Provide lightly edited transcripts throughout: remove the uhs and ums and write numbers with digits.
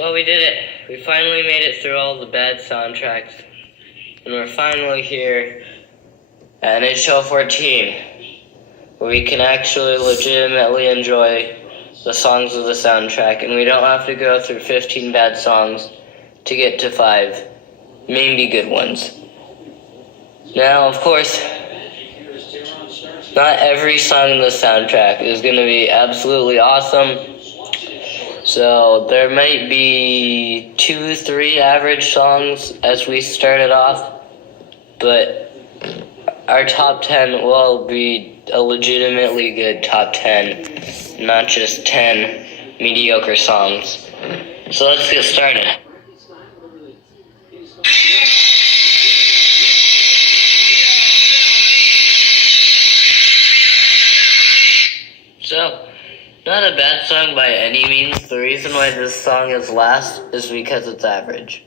Well, we did it. We finally made it through all the bad soundtracks. And we're finally here at NHL14, where we can actually legitimately enjoy the songs of the soundtrack, and we don't have to go through 15 bad songs to get to 5, maybe good ones. Now, of course, not every song in the soundtrack is going to be absolutely awesome. So there might be 2-3 average songs as we started off, but our top 10 will be a legitimately good top 10, not just 10 mediocre songs. So let's get started. So, not a bad song by any means. The reason why this song is last is because it's average.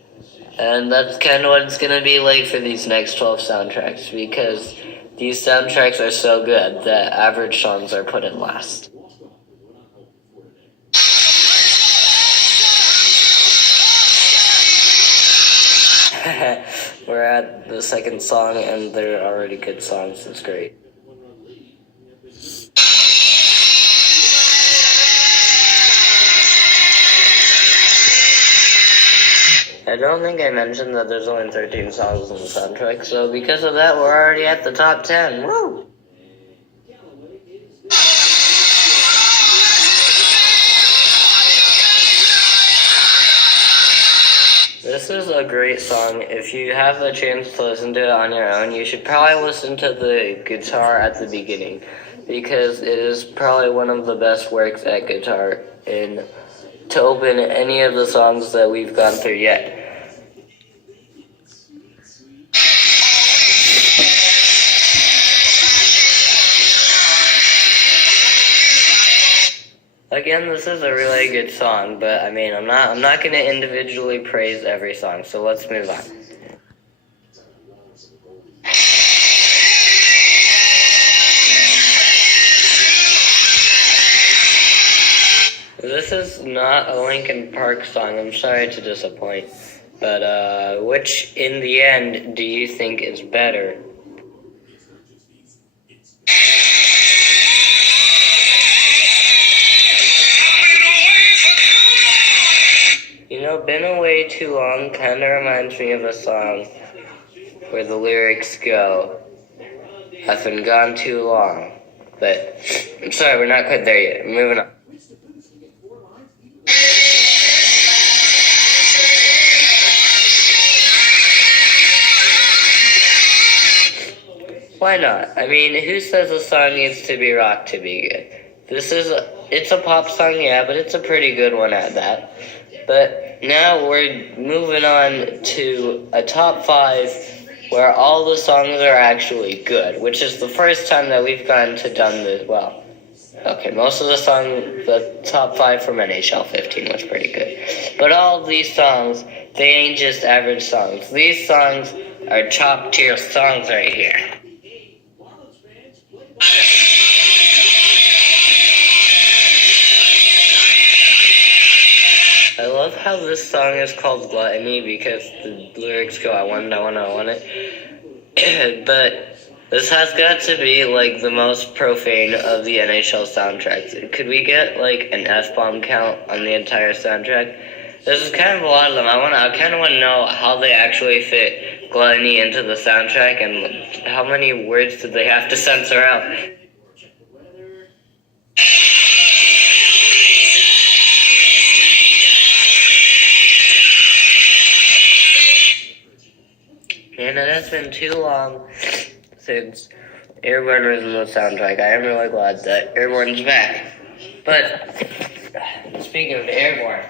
And that's kind of what it's going to be like for these next 12 soundtracks, because these soundtracks are so good that average songs are put in last. We're at the second song, and they're already good songs. It's great. I don't think I mentioned that there's only 13 songs in the soundtrack, so because of that, we're already at the top 10. Woo! This is a great song. If you have a chance to listen to it on your own, you should probably listen to the guitar at the beginning, because it is probably one of the best works at guitar to open any of the songs that we've gone through yet. Again, this is a really good song, but I mean, I'm not going to individually praise every song, so let's move on. This is not a Linkin Park song, I'm sorry to disappoint, but which in the end do you think is better? You know, Been Away Too Long kind of reminds me of a song where the lyrics go, I've been gone too long, but I'm sorry, we're not quite there yet. Moving on. Why not? I mean, who says a song needs to be rock to be good? It's a pop song, yeah, but it's a pretty good one at that. But now we're moving on to a top 5 where all the songs are actually good, which is the first time that we've done this well. Okay, most of the top 5 from NHL15 was pretty good. But all of these songs, they ain't just average songs. These songs are top tier songs right here. I love how this song is called Gluttony because the lyrics go, I want it. But this has got to be like the most profane of the NHL soundtracks. Could we get like an F-bomb count on the entire soundtrack? This is kind of a lot of them. I kind of want to know how they actually fit Gluttony into the soundtrack and how many words did they have to censor out. And it has been too long since Airborne was in the soundtrack. I am really glad that Airborne's back. But, speaking of Airborne,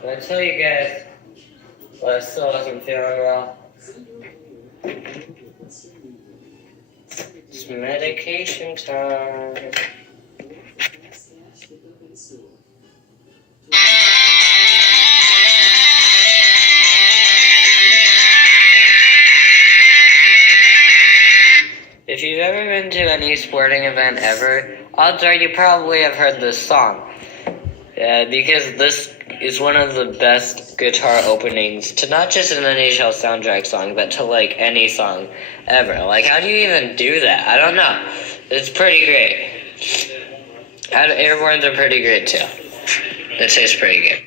can I tell you guys what I still wasn't feeling well? It's medication time. If you've ever been to any sporting event ever, odds are you probably have heard this song. Because is one of the best guitar openings to not just an NHL soundtrack song, but to like any song ever. Like, how do you even do that? I don't know. It's pretty great. Airborne's are pretty great too. It tastes pretty good.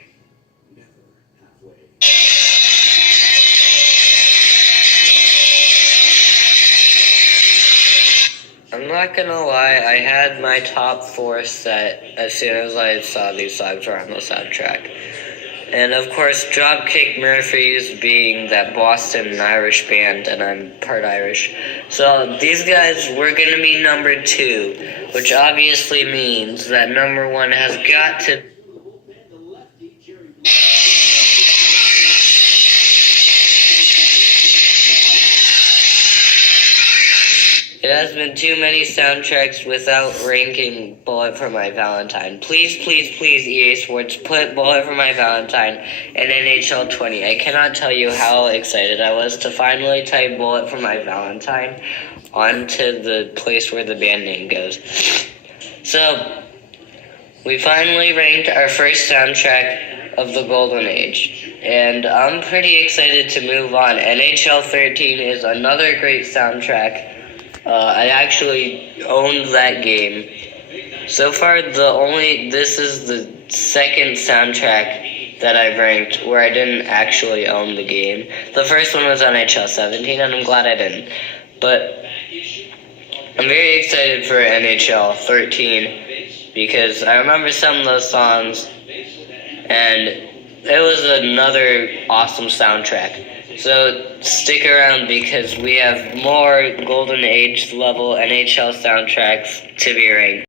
I'm not gonna lie, I had my top 4 set as soon as I saw these songs were on the soundtrack. And of course, Dropkick Murphys being that Boston Irish band, and I'm part Irish. So these guys were gonna be number 2, which obviously means that number 1 has got to... It has been too many soundtracks without ranking Bullet for My Valentine. Please, please, please, EA Sports, put Bullet for My Valentine in NHL20. I cannot tell you how excited I was to finally type Bullet for My Valentine onto the place where the band name goes. So, we finally ranked our first soundtrack of the Golden Age, and I'm pretty excited to move on. NHL13 is another great soundtrack. I actually owned that game. So far, this is the second soundtrack that I've ranked where I didn't actually own the game. The first one was NHL17, and I'm glad I didn't. But I'm very excited for NHL13 because I remember some of those songs, and it was another awesome soundtrack. So stick around because we have more Golden Age level NHL soundtracks to be ranked.